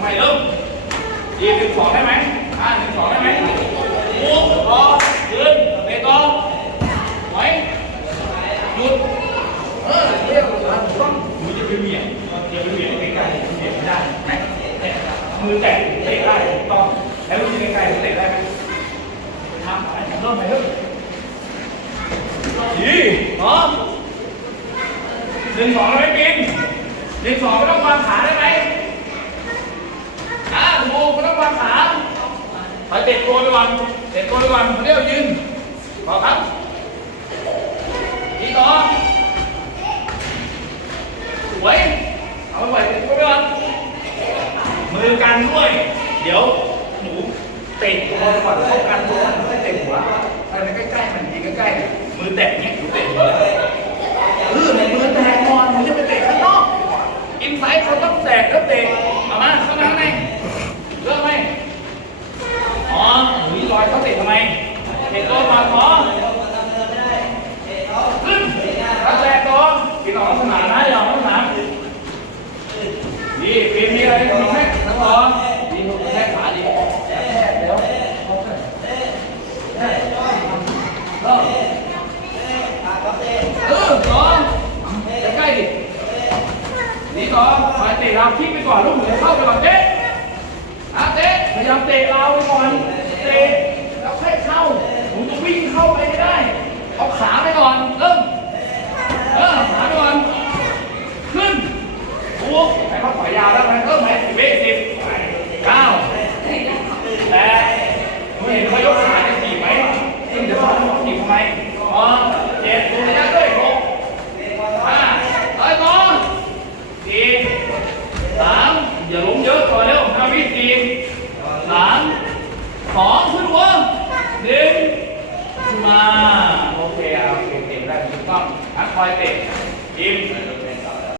ใหม่เริ่มอีกหนึ่งสองได้ไหมอ่าหนึ่งสองได้ไหมโอ้รอยืนเตะต่อไหวหยุดเออเรียกว่าต้องมือจะไปเหวี่ยงอย่าไปเหวี่ยงใกลๆเหวี่ยงไม่ได้ไหมมือแตะเตะได้ถูกต้องแล้วมือใกลๆเตะได้ไหมทำอะไรเริ่มไปเถอะดีพร้อหนึ่งสองได้ไหมปินหนึ่งสองไม่ต้องวางขาได้ไหมอ่า โมไม่ต้องวางขาไปเตะตัวไปก่อนเตะตัวไปก่อนเรียกยืนพอครับดีต่อสวยเอาไปไหวไปก่อนมือกันด้วย เดี๋ยวหนูเตะตัวก่อนเข้ากันตัวก่อนค่เตะหัวอะไรใกล้ๆมันยิงใกล้ๆมือแตะเนี้ยหนูเตะหัวเออในมือแตะก่อนหนูจะไปเตะข้างนอกอินไซด์เขาต้องแตะแล้วเตะเอามาเข้ามาข้างในเลิกไหมอ๋อหนูลอยเขาเตะทำไม เตะตัวมาขอขึ้นแตะตัวกินออกสนามนะอย่าออกสนามดีปีมีอะไรมีแม่ทั้งรองดีแม่ขาดีเดี๋ยวเออสองใกล้ดินี่สองมาเตะเราคิดไปก่อนลูกหมูเข้าไปก่อนเจ๊อะเจ๊พยายามเตะเราไปก่อนเตะแล้วค่อยเข้าหนูจะวิ่งเข้าไปไม่ได้ เอาขาไปก่อนเริ่มเออขาไปก่อน ขึ้น โอ้ไหนเขาปล่อยาวแล้วไหมเออไหมสิบเอ็ดสิบเก้าแปดคุณเห็นเขายกขาจะถีบไหมซึ่งเดี๋ยวเขาต้องถีบทำไมอ๋อเจ็ดดูระยะด้วยหกห้าต่อยก่อนสี่สามอย่าล้มเยอะก่อนเร็วห้าวิสี่สามสองขึ้นหัวหนึ่งมา โอเคเอาเคเตะได้ถูกต้องอะคอยเตะ